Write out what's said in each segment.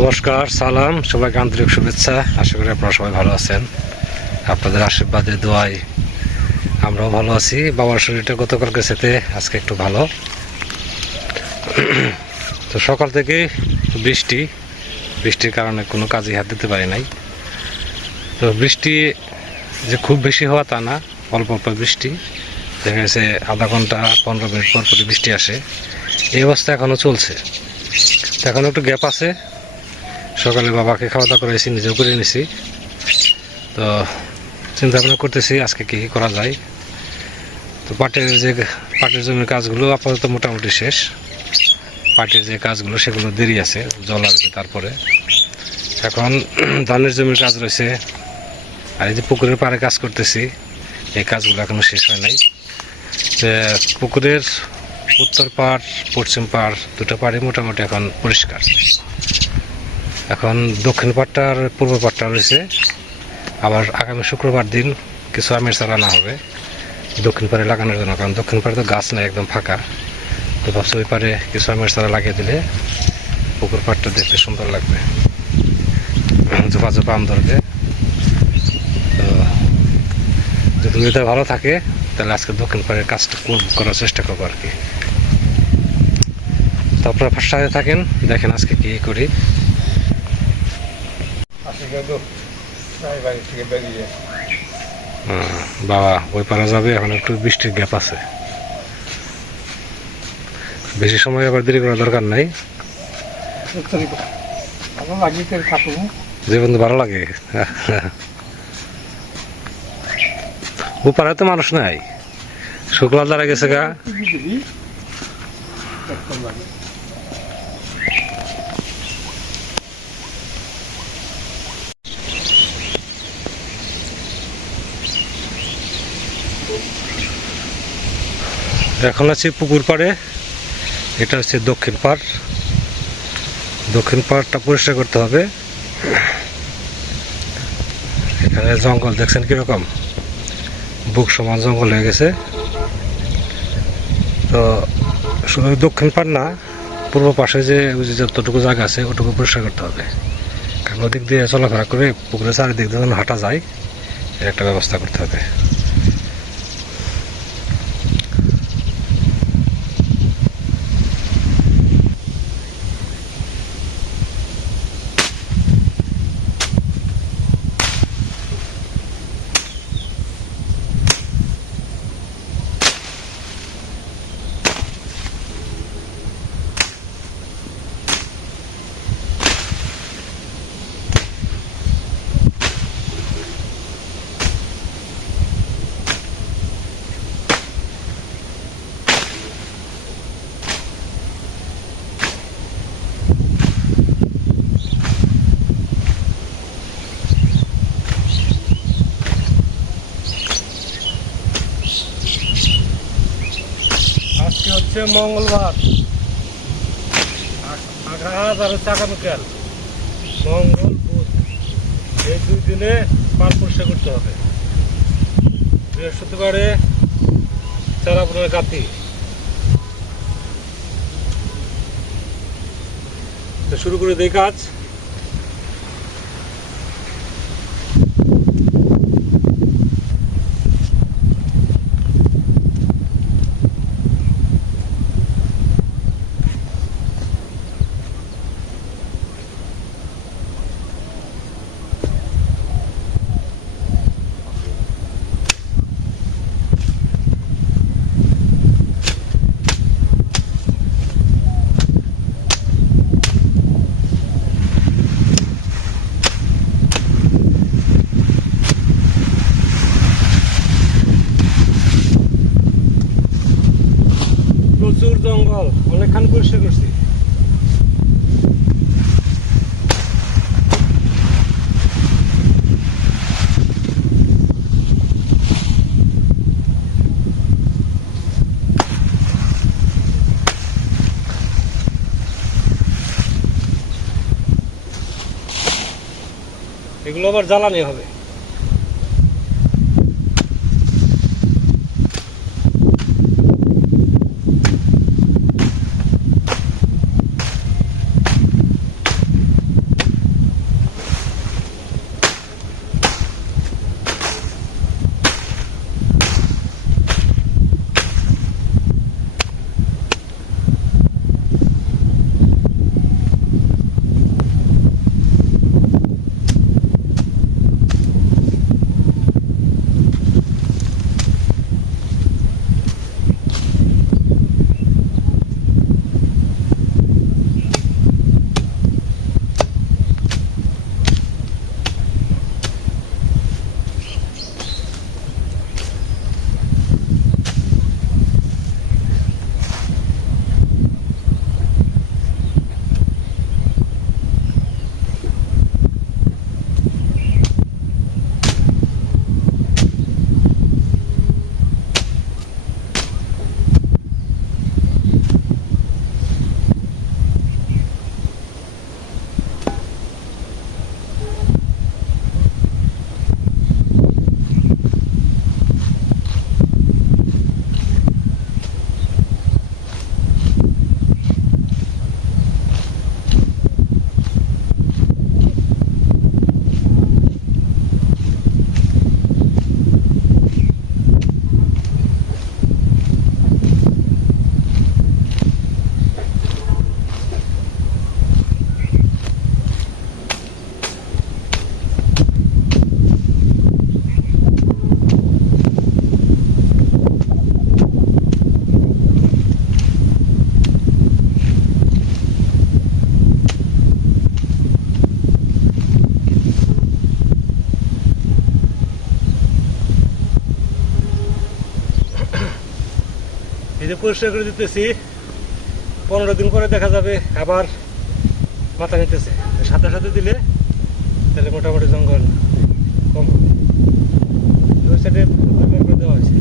নমস্কার, সালাম, সবাইকে আন্তরিক শুভেচ্ছা। আশা করি আপনারা সবাই ভালো আছেন। আপনাদের আশীর্বাদে দোয়াই আমরাও ভালো আছি। বাবার শরীরটা গতকালকে সাথে আজকে একটু ভালো। তো সকাল থেকে বৃষ্টি, বৃষ্টির কারণে কোনো কাজে হাত দিতে পারি নাই। তো বৃষ্টি যে খুব বেশি হওয়া তা না, অল্প অল্প বৃষ্টি। দেখা গেছে আধা ঘণ্টা, পনেরো মিনিট পর পর বৃষ্টি আসে। এই অবস্থা এখনও চলছে। তো এখন একটু গ্যাপ আছে। সকালে বাবাকে খাওয়া দাওয়া করেছি নিজেও করে নিছি। তো চিন্তা ভাবনা করতেছি আজকে কী কী করা যায়। তো পাটের যে পাটের জমির কাজগুলো আপাতত মোটামুটি শেষ। পাটের যে কাজগুলো সেগুলো দেরি আছে, জল আসবে তারপরে। এখন ধানের জমির কাজ রয়েছে। আর এই যে পুকুরের পাড়ে কাজ করতেছি, এই কাজগুলো এখনও শেষ হয় নাই। পুকুরের উত্তর পাড়, পশ্চিম পাড় দুটো পাড়ে মোটামুটি এখন পরিষ্কার। এখন দক্ষিণ পাড়টা আর পূর্ব পাড়টা রয়েছে। আবার আগামী শুক্রবার দিন কিছু আমের চারা আনা হবে দক্ষিণ পাড়ে লাগানোর জন্য, কারণ দক্ষিণ পাড়ে তো গাছ নাই, একদম ফাঁকা। তো ভাবছি ওই পারে কিছু আমের চারা লাগিয়ে দিলে পুকুর পাড়টা দেখতে সুন্দর লাগবে। জোপা জোপা আম ধরবে তো যদি ওয়েদার ভালো থাকে, তাহলে আজকে দক্ষিণ পাড়ের কাজটা করার চেষ্টা করব আর কি। তো আপনারা সাথে থাকেন, দেখেন আজকে কী করি। আজকে তো প্রায় বাড়ি থেকে বেরিয়ে বাবা ওই পারা যাবে এখন একটু বৃষ্টির গ্যাপ আছে। বেশি সময় আবার দেরি করার দরকার নাই। লাগিয়ে যে বন্ধু ভালো লাগে। ও পাড়ায় তো মানুষ নাই। শুক্লা দ্বারা গেছে গা। এখন আছে পুকুর পাড়ে। এটা হচ্ছে দক্ষিণ পাড়। দক্ষিণ পাড়টা পরিষ্কার করতে হবে। এখানে জঙ্গল, দেখছেন কীরকম? বুক সমান জঙ্গল হয়ে গেছে। তো শুধু দক্ষিণ পাড় না, পূর্ব পাশে যে যতটুকু জায়গা আছে, ওটুকু পরিষ্কার করতে হবে। কারণ ওদিক দিয়ে চলাফেরা করে পুকুরের চারিদিক দিয়ে হাঁটা যায়, এর একটা ব্যবস্থা করতে হবে। আজকে হচ্ছে মঙ্গলবার। আঘাত আর হচ্ছে আগামীকাল মঙ্গল বুধ। এই দুই দিনে পাল পরিষ্কার করতে হবে। বৃহস্পতিবারে চারা বোনার গাতি শুরু করে দেই কাজ প্রচুর জঙ্গল অনেকখান পরিষ্কার করছি এগুলো আবার জ্বালানি হবে। পরিষ্কার করে দিতেছি। পনেরো দিন পরে দেখা যাবে, আবার মাথা নিতেছে। সাথে সাথে দিলে তাহলে মোটামুটি জঙ্গল কম হবে ওই সাইডে পরিষ্কার করে দেওয়া হয়েছে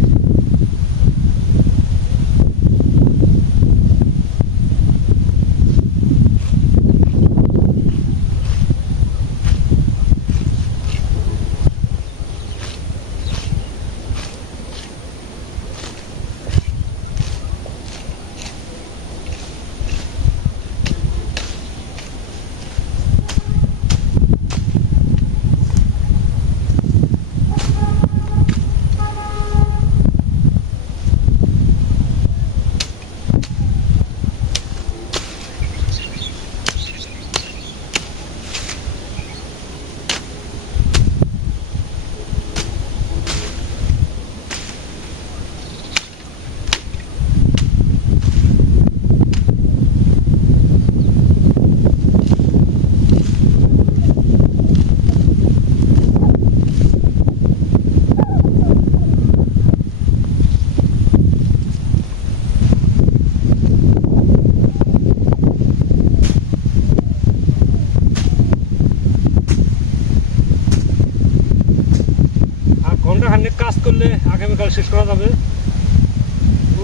আর ঘণ্টা খানিক কাজ করলে আগামীকাল শেষ করা যাবে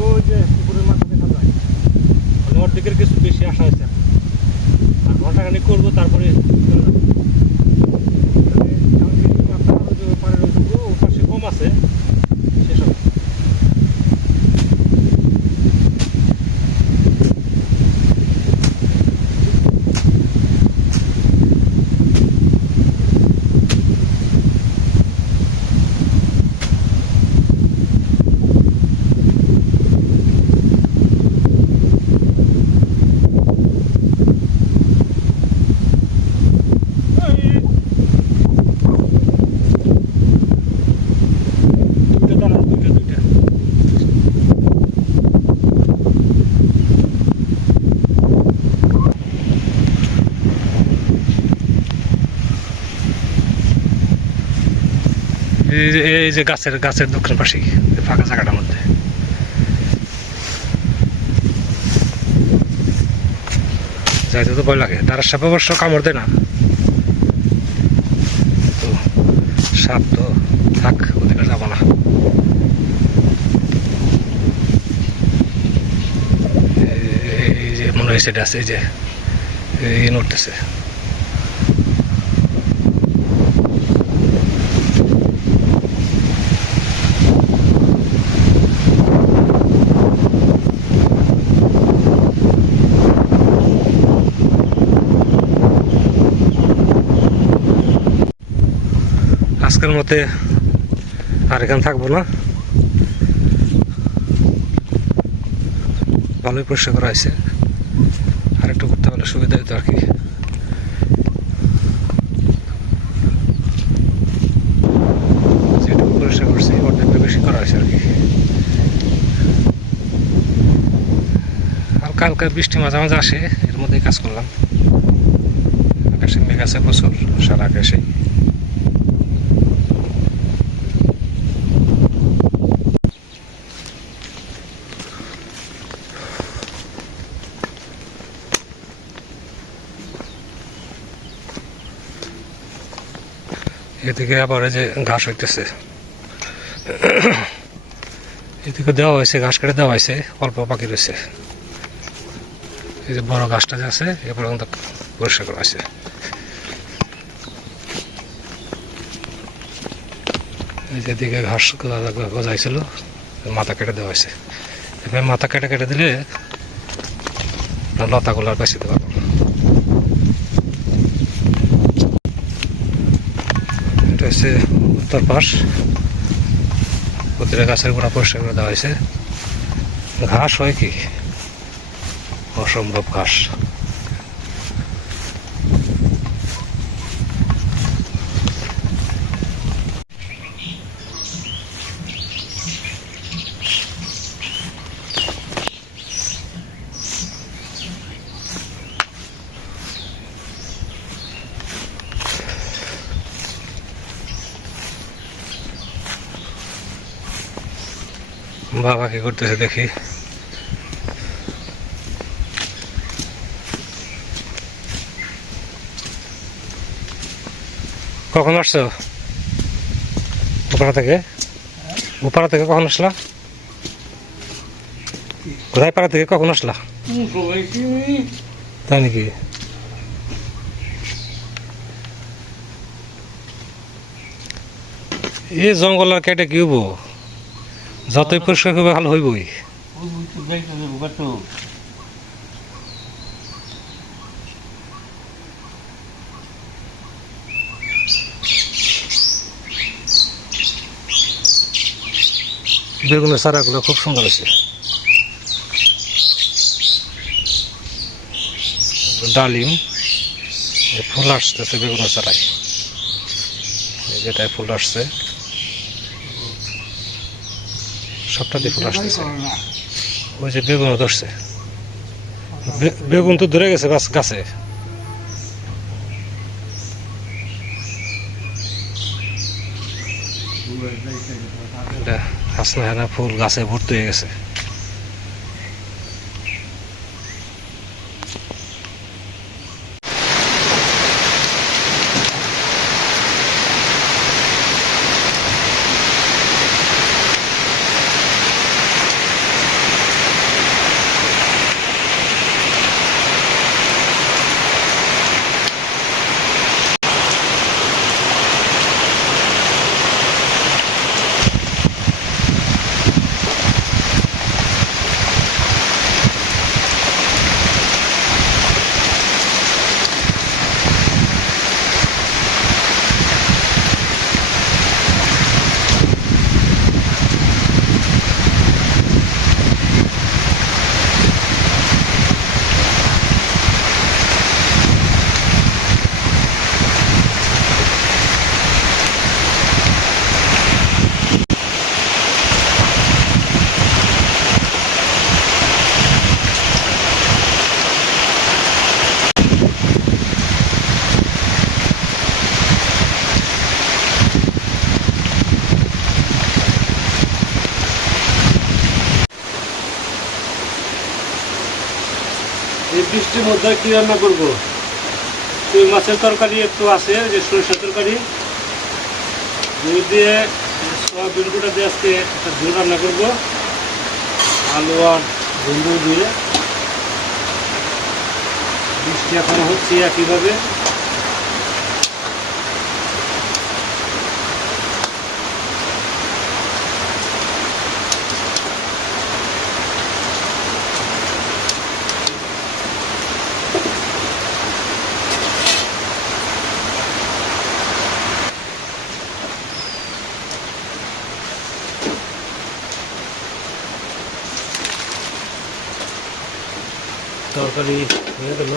ওই যে পুকুরের মাথা দেখা যায় মানে ওর দিকের কিছু বেশি আশা হয়েছে আর ঘণ্টা খানিক করব তারপরে চলে যাব। তাহলে কালকে এই মাথা আর ওই যে ওপারের ওইটুকু, ওপাশে কম আছে শেষ হবে দুইটা দাঁড়ান দুইটা দুইটা এই যে- গাছের গাছের দক্ষিণ পাশেই ফাঁকা জায়গাটার মধ্যে। যাইতে তো ভয় লাগে। তার সাপে অবশ্য কামড় দেয় না। তো সাপ তো থাক, ওদিকে যাব না। এই- যে মনে হয়েছে আছে, এই যে, এই নড়তেছে। আজকের মতে আর এখানে থাকব না। ভালোই পরিষ্কার করা হয়েছে। আর একটু করতে পারলে সুবিধা হতো আর কি। যেটুকু পরিষ্কার করছি বেশি করা হয়েছে আর কি। হালকা হালকা বৃষ্টি মাঝে মাঝে আসে, এর মধ্যেই কাজ করলাম। আকাশে মেঘ আছে প্রচুর, সারা আকাশে। এদিকে আবার যে ঘাস হইতেছে। এদিকে দেওয়া হয়েছে, ঘাস কেটে দেওয়া হয়েছে, অল্প পাখি রয়েছে। এই যে বড় ঘাসটা যে আছে, এ পর্যন্ত পরিষ্কার করা হয়েছে। এই যে এদিকে ঘাস গজা- গজাইছিল মাথা কেটে দেওয়া হয়েছে। এবার মাথা কেটে কেটে দিলে লতাগুলো আর বেঁচে দিতে পারব না। এটা হচ্ছে উত্তর পাশ। প্রতিটা গাছের গোড়া পরিষ্কার করে দেওয়া হয়েছে। ঘাস হয় কি? অসম্ভব ঘাস। বাবা কি করতেছে, দেখি। কখন আসছো? ওপারা থেকে? ওপারা থেকে কখন আসলা? কোথায় পাড়া থেকে কখন আসলা? তাই নাকি? এই জঙ্গল আর কেটে কি হব? যতই পরিষ্কার করবে ভালো হইবই। বেগুনের চারাগুলো খুব সুন্দর আছে ডালিম ফুল আসতেছে বেগুনের চারায়। যেটায় ফুল আসছে। সবটা দিয়ে ফুল আসতেছে। ওই যে বেগুনও ধরছে। বেগুন তো ধরে গেছে গাছ গাছে। হাসনা হেনা ফুল গাছে ভর্তি হয়ে গেছে। বৃষ্টির মধ্যে কি রান্না করব? ওই মাছের তরকারি একটু আছে, যে সরিষা তরকারি। দুই দিয়ে সয়াবিন গুঁড়া দিয়ে আজকে একটা ঝুল রান্না করব। আলু আর বন্ধু দিয়ে। বৃষ্টি এখন হচ্ছে একইভাবে। তরকারি হয়ে গেল।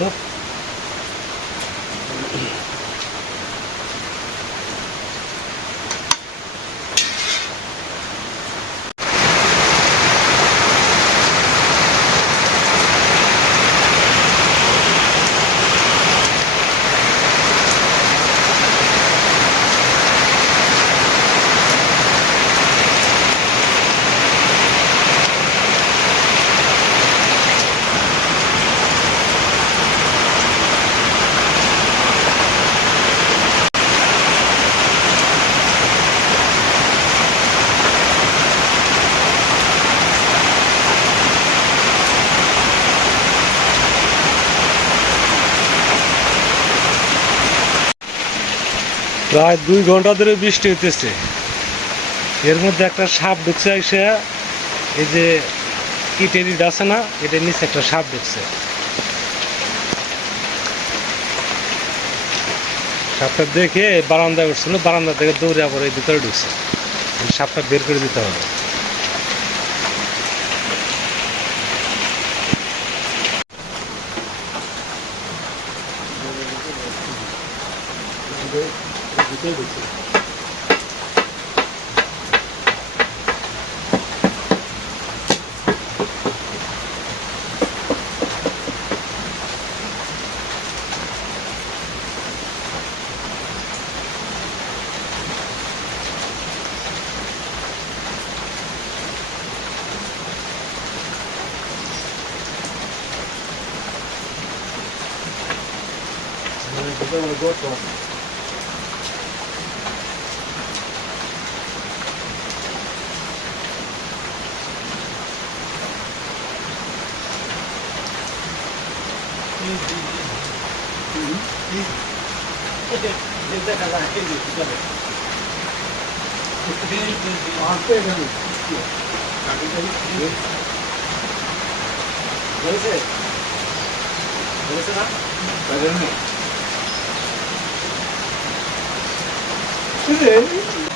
প্রায় দুই ঘণ্টা ধরে বৃষ্টি হইতেছে। এর মধ্যে একটা সাপ ঢুকছে এসে এই যে ইটের ইট আছে না, এটার নিচে একটা সাপ ঢুকছে। সাপটা দেখে বারান্দায় উঠছিল বারান্দা থেকে দৌড়ে আবার এই ভিতরে ঢুকছে। সাপটা বের করে দিতে হবে। готово. 先生。先生。先生。先生。先生。先生。先生。先生。先生。先生。先生。先。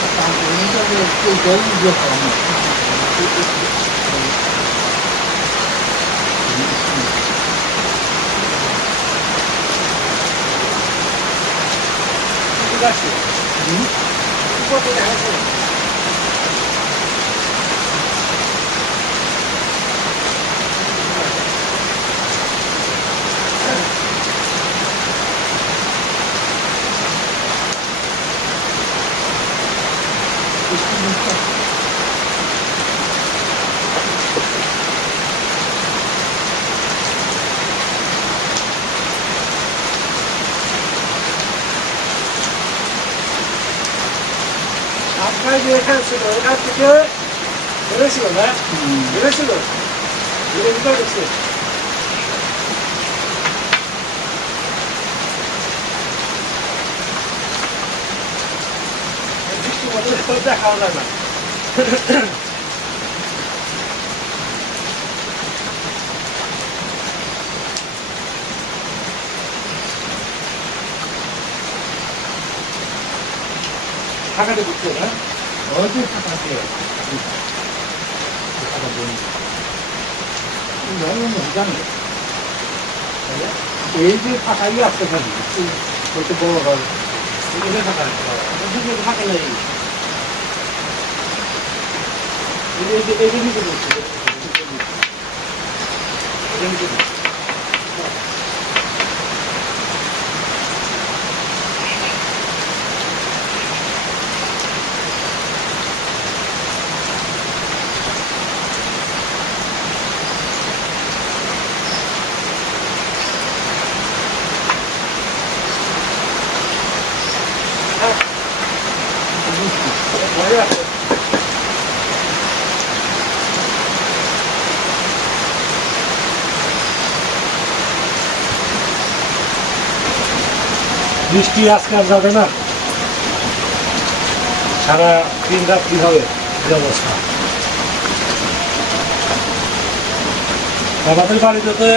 아까원장의그권위를봤는 데. Itu yang 少个 한식으로, 한식별, 이런 식으로, 음. 이런 식으로. 이런 식으로. 오늘 혼자 가오나나. 하가도 못해, 나? ঢুকছে আসতে এখানে আপনার যে এখানে ছিল এখান থেকে বেরোছিল না বেরোছিল বেরো কোথায় গেছে বৃষ্টির মধ্যে দেখাও যায় না থাকাতে বুঝতে না হয়তো থাকাতে জানবে এই যে ফাঁকাই আসতে থাকি কত বড় হয় এখানে থাকা নাই আছে বৃষ্টি আজকে আর যাবে না। সারা দিন রাত্রি হবে? অবস্থা। আমাদের বাড়িতে তো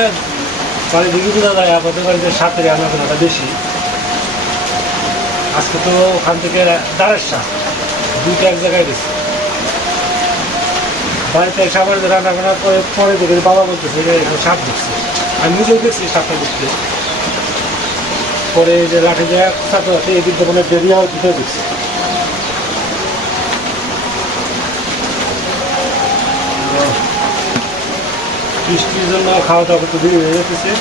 বাড়ি থেকে বোঝা যায়, আমাদের বাড়িতে সাপের আনাগোনাটা বেশি। আজকে তো ওখান থেকে দাঁড়ের সাপ দুইটা এক জায়গায় গেছে বাড়িতে সাপের রান্না বান্না করে পরে দেখে বাবা বলতেছে এখানে সাপ ঢুকছে আমি নিজেও দেখছি সাপটা ঢুকতে পরে যে লাঠি দেওয়া সাথে সাথে এদিক দোকানে বেরিয়ে ঢুকে দিচ্ছে। বৃষ্টির জন্য খাওয়া দাওয়া করতে দেরি হয়ে যেতেছে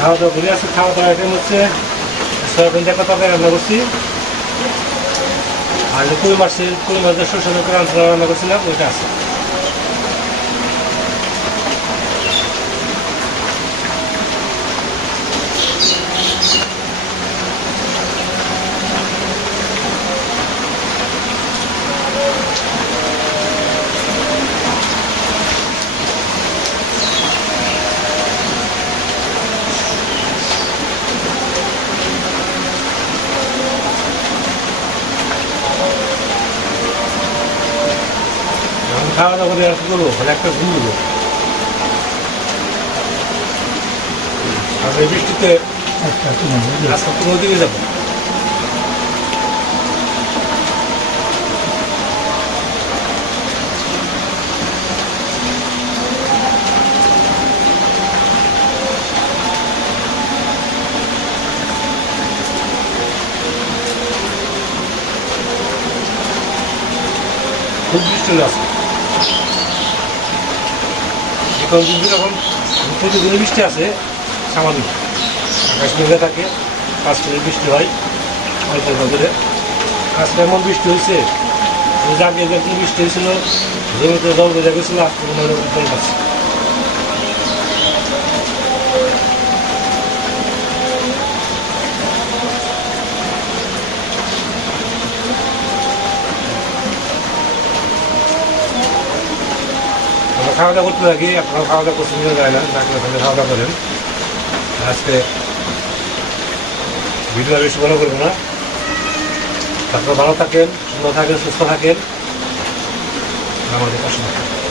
খাওয়া দাওয়া করে আসছে খাওয়া দাওয়া আইটেম হচ্ছে, সয়াবিন দেখা তরকারি রান্না করছি। আর কুড়ি কই কুড়ি মাসের শস্য রান্না করছিলাম ওইটা আছে। খাওয়া দাওয়া করে আর কি করব মানে একটা ঘুরবো আর এই বৃষ্টিতে একটা তোমার আজকে কোনো দিকে যাব বৃষ্টি হয়ে আছে এখন কিন্তু যখন প্রতিদিনই বৃষ্টি আছে সামান্য আকাশ মেঘে থাকে, পাঁচ মিনিট বৃষ্টি হয় অল্প করে আজকে এমন বৃষ্টি হয়েছে আগে বৃষ্টি হয়েছিল, জমিতে জল বেজে গেছিল আজকে মনে হয় খাওয়া দাওয়া করতে থাকি আপনারা খাওয়া দাওয়া করতে যায় না নাকি সঙ্গে খাওয়া দাওয়া করেন। আজকে ভিডিও বেশি ভালো করব না। আপনারা ভালো থাকেন, সুন্দর থাকেন, সুস্থ থাকেন। আমাদের পাশে থাকেন।